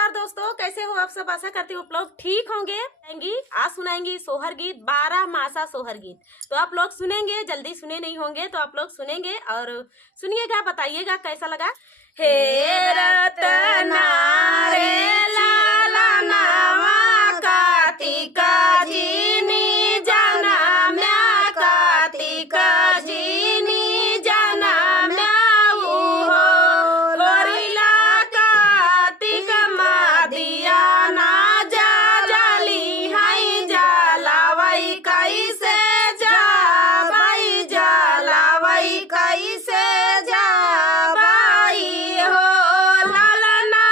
नमस्कार दोस्तों, कैसे हो आप सब। आशा करती हूँ आप लोग ठीक होंगे। आज सुनाएंगी सोहर गीत, 12 मासा सोहर गीत। तो आप लोग सुनेंगे, जल्दी सुने नहीं होंगे तो आप लोग सुनेंगे और सुनिएगा, बताइएगा कैसा लगा। हे रतना रे लाला नावा कार्तिका जीनी जाना म्या कार्तिका जीनी जाना म्या हो लोरीला कार्तिक मादिया ना जा जाली हाई जलावई कैसे जा भाई जलावई कैसे जा भाई हो लाला ना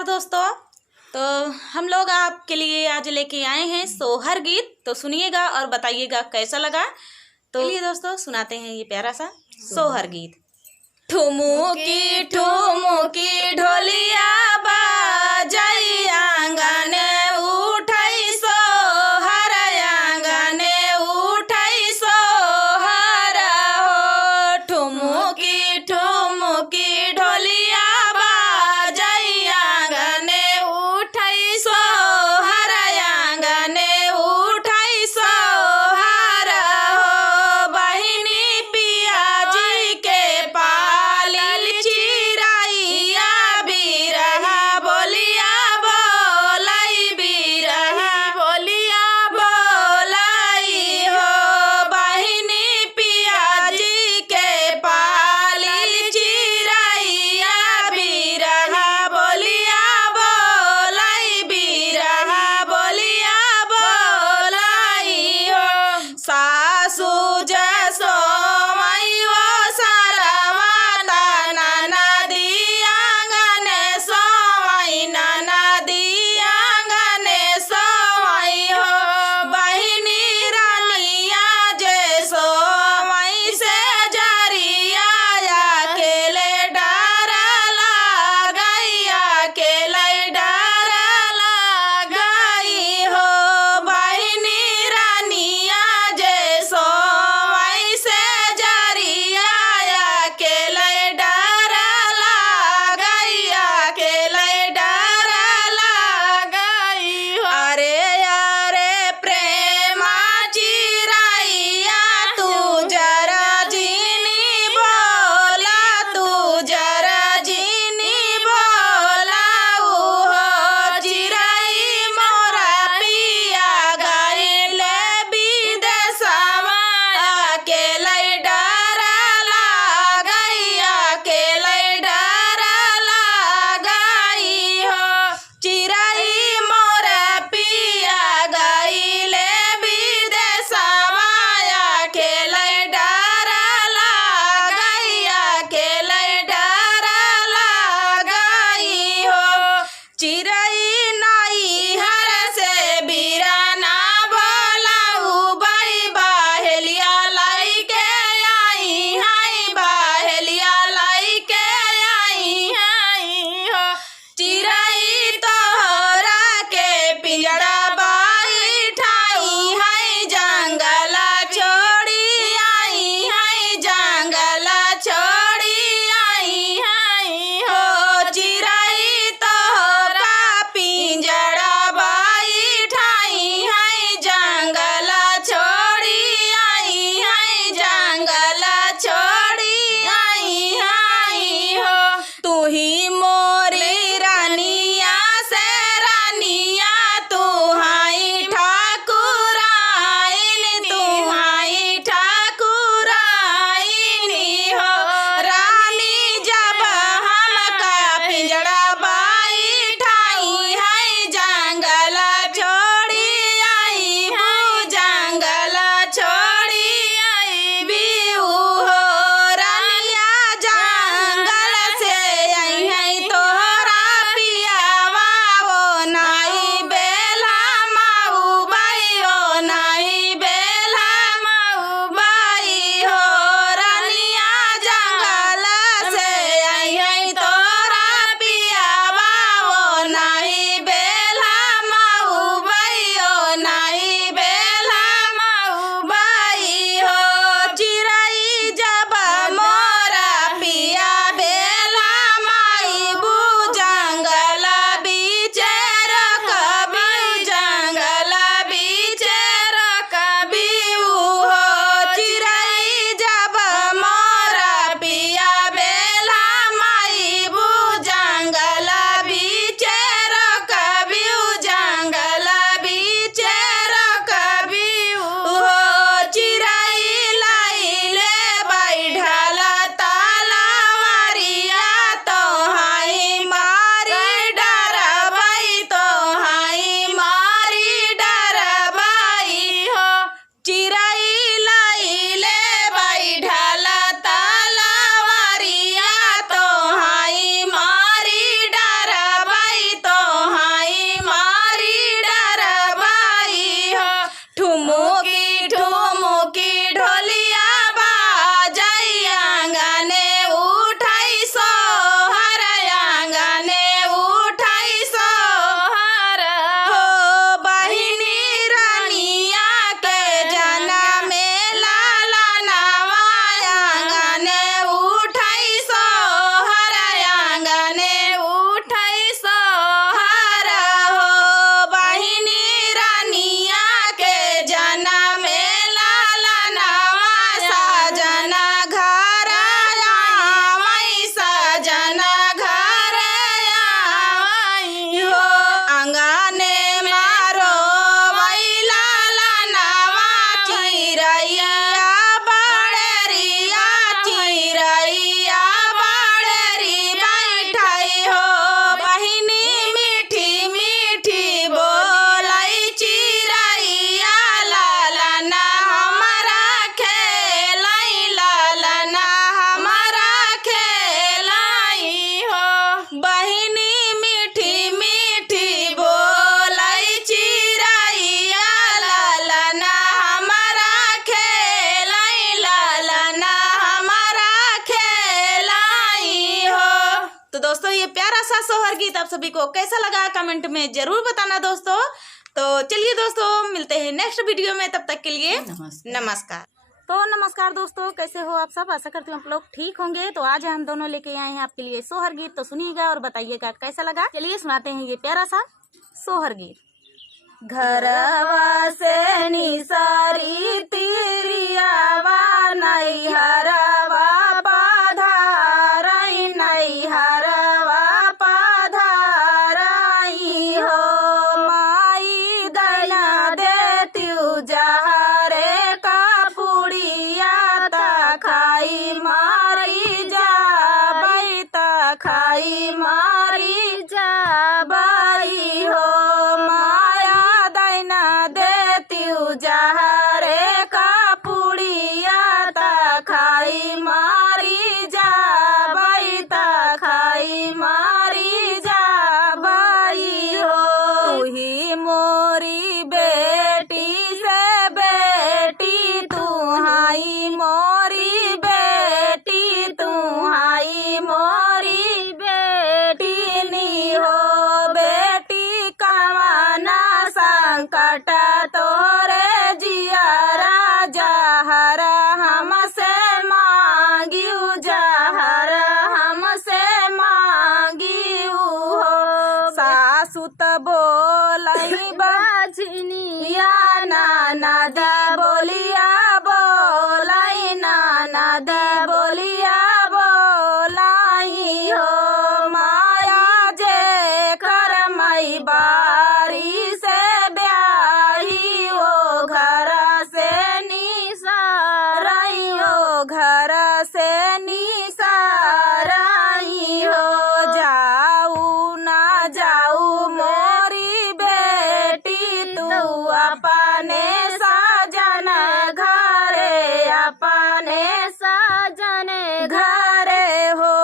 नमस्कार दोस्तों। तो हम लोग आपके लिए आज लेके आए हैं सोहर गीत। तो सुनिएगा और बताइएगा कैसा लगा। तो चलिए दोस्तों सुनाते हैं ये प्यारा सा सोहर गीत। ठुमुकी ठुमुकी ढोलिया बाजई आंगन उठई सोहर आंगन उठई सोहर हो। ठुमुकी ठुमुकी ढोलिया बाजई आंगन उठई सोहर आंगन उठई सोहर हो। बहिनी पियाजी के पालिल चिराइया बिरहा सा सोहर गीत आप सभी को कैसा लगा कमेंट में जरूर बताना दोस्तों। तो चलिए दोस्तों, मिलते हैं नेक्स्ट वीडियो में, तब तक के लिए नमस्कार। तो नमस्कार दोस्तों, कैसे हो आप सब? आशा करती हूँ आप लोग ठीक होंगे। तो आज हम दोनों लेके आए हैं आपके लिए सोहर गीत। तो सुनिएगा और बताइएगा कैसा लगा। चलिए सुनाते हैं ये प्यारा सा सोहर गीत। घरवा से निसारी तिरियावा नैहरवा पधारई, नैहरवा पधारई हो। माई दैना देत्यु जहरे का पुड़िया ता खाई मारी जाबई, ता खाई मारी जाबई हो। माया दैना देत्यु जहरे का पुड़िया ता खाई मारी जाबई, ता खाई मारी जाबई हो। तू ही मोरी बेटी से बेटी, तू हाई मोरी बेटी, तू हाई मोरी बेटी नी हो। बेटी कवाना संकट तोरे जियारा जहर हमसे मांगियो, जहर हमसे मांगियो हो। सासु त बोलई बाजनिया ननद बोलिया बोलई, ननद बोलिया बोलाई हो। माया जे कर मई बारी से ब्याही हो, घर से निसारई हो, घर से निसारई हो। जाऊ ना जाऊ मोरी बेटी, तू अपने साजन घरे, अपने साजन घरे हो।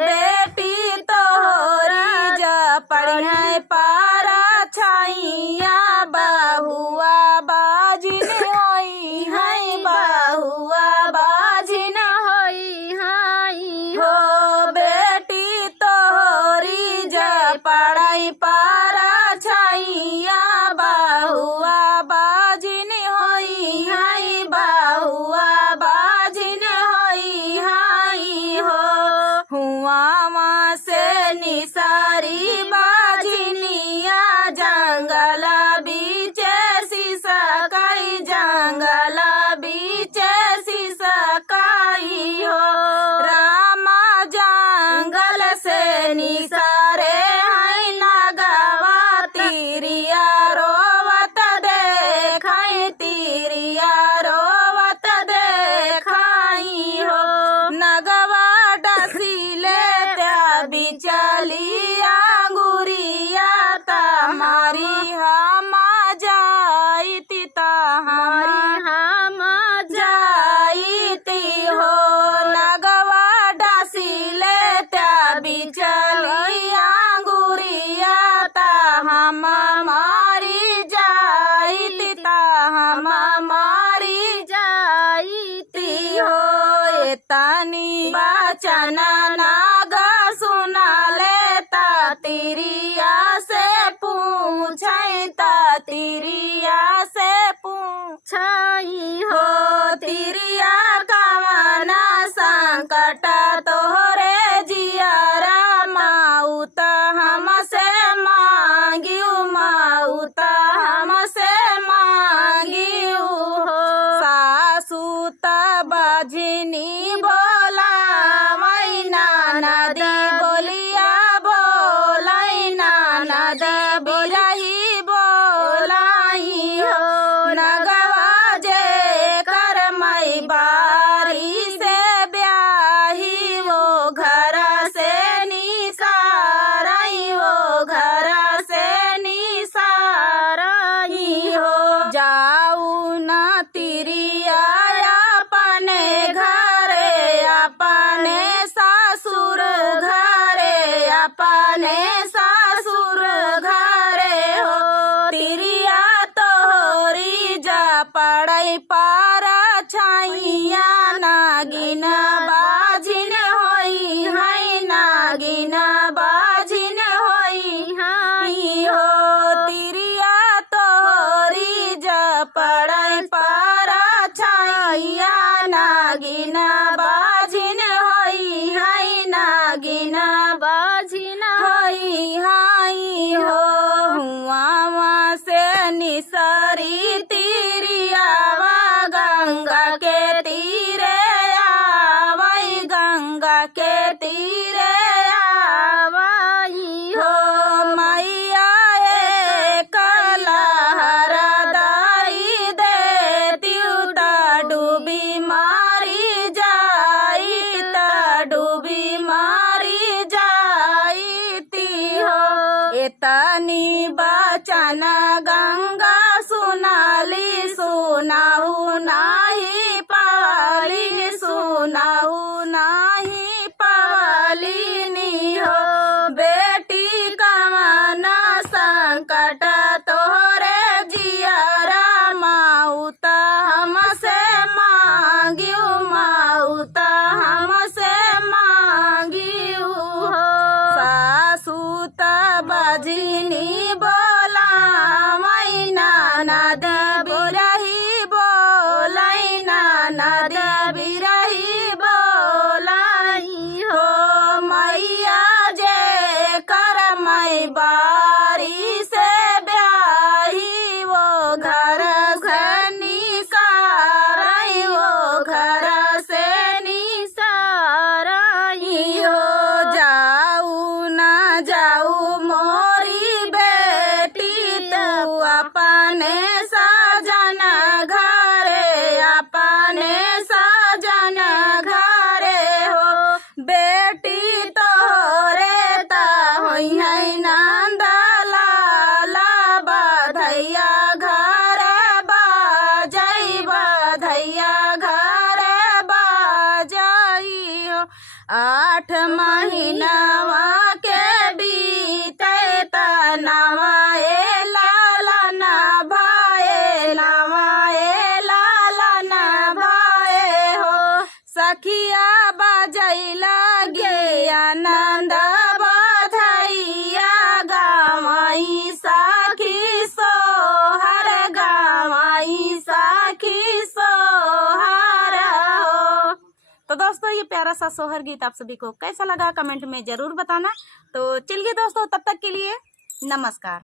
बेटी तोरी जा पढ़े पारा छाइया, बहुआ बाजिन होई है, बहुआ बाजिन होई है हो। बेटी तोरी जा पढ़ाई पारा छाइया, बहुआ बाजिन होई है, बहुआ बाजिन होई है हो। हुआ माँ से निसारी बाजिनिया, जंगल बीच सिसकाई, जंगल बीच सिसकाई हो। रामा जंगल से निसारे हैं नगवा, तिरिया रोवत देखाई, तिरिया रोवत देखाई हो। नगवा डसीले त्या बिचली अंगुरिया, तमारी हम जाईती, तमारी हम जाईती हो। नगवा डसीले त्या बिचली अंगुरिया, ता हम मारी जाईती, ता हम मारी जाईती हो। एतनी बचन नागा सुना लेता, तिरिया से पूछई, ता तिरिया से पूछई हो। तिरिया कवना संकट तोहरे जियारा, माउत हमसे मांगियो, माउत हमसे मांगियो हो। सासु त बाझिनी बोला मई, ननद बोलिया बोलाई, ननद बोलाई बोलाई हो। नगवा जे कर मई बारी से ब्याही के तीरे आवाई हो मैया एक लहर दाई देती ता डूबी मारी जाई ता डूबी मारी जाईती हो इतनी बचन गंगा सुनाली सुनाऊ नाही पाली सुनाऊ नहीं पाली नी हो बेटी कवन संकट तोरे जियरा माऊता हमसे मांगियो माऊता हमसे मांगियो हो सासू त बजनी बोला मैना नद बिरही बोलाई ना नद बिरही बोलाई हो मैया जे कर मई बारी से ब्याही वो घर से निसारई वो घर से निसारई हो जाऊ ना जाऊ मोरी बेटी तू अपने सजन घरे अपने सजन घरे हो बेटी तोरे ता होई है नंद लाला बधैया घर बाजई बधैया घर बाजई हो 8 महीनावा के बीते त नवाए लाला न भाए नवाए लाला न भाए हो सखिया बजई लगे आनंद बधैया गावई सखी सोहर गावई सखी सोहर हो। तो दोस्तों ये प्यारा सा सोहर गीत आप सभी को कैसा लगा कमेंट में जरूर बताना। तो चलिए दोस्तों तब तक के लिए नमस्कार।